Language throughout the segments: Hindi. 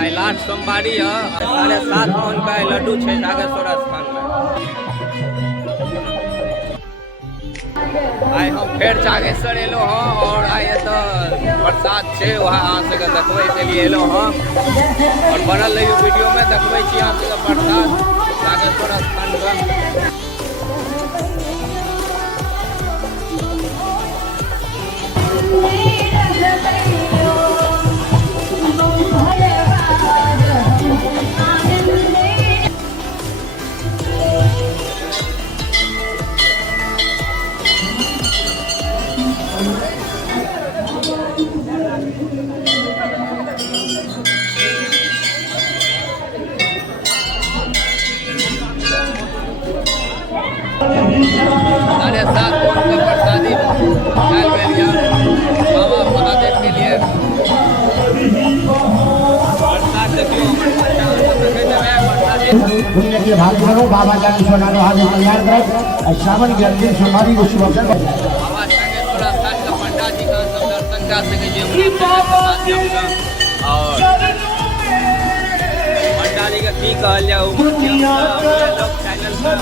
आई लास्ट सोमवारी है 7.5 मन का लड्डू है नागेश्वर स्थान में। आई हम फिर जागेश्वर एलो हाँ और आई तो प्रसाद है वहाँ अहाँ से देखबे के लिए एलो हाँ और बनल रहियो वीडियो में देखबे छी अहाँ से प्रसाद जागेश्वर स्थान का। साढ़े 7 मन का प्रसादी बाबा महादेव के लिए प्रसाद देखियो बाबा जागेश्वर तैयार कर श्रावण के अंतिम सोमवारी को शुभ अवसर बाबा जागेश्वर स्थान का पंडा जी का सब दर्शन कर सके जी और पंडा जी का की कहल जाओ चैनल पर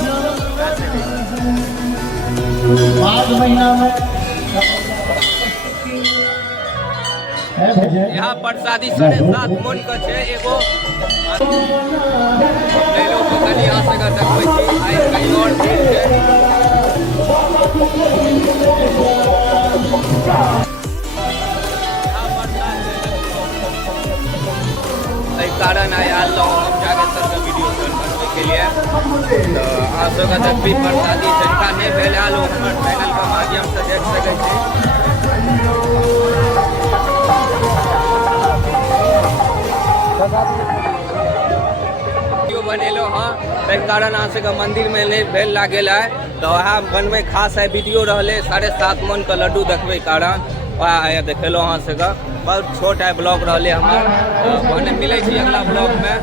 माघ महीना में यहाँ प्रसादी 7.5 मन का है एगो ले लो बगल यहाँ से का देखबै छी आई कहीं और भीड़ है एहि कारण आई आल हम जागेश्वर का वीडियो बनने के लिए तो अहाँ सब का जब भी प्रसादी जनता नहीं भेल आल हमर चैनल के माध्यम से देख सकै छी। वीडियो बनेलो हाँ एहि कारण अहाँ सबके मंदिर में नहीं भेल लागल है तो वहाँ बनवे खास है वीडियो रहले 7.5 मन का लड्डू देखबे कारण वहाँ देखेलो अहाँ सबके बहुत छोट है ब्लॉग रहले हमर। मिले छी अगला ब्लॉग में।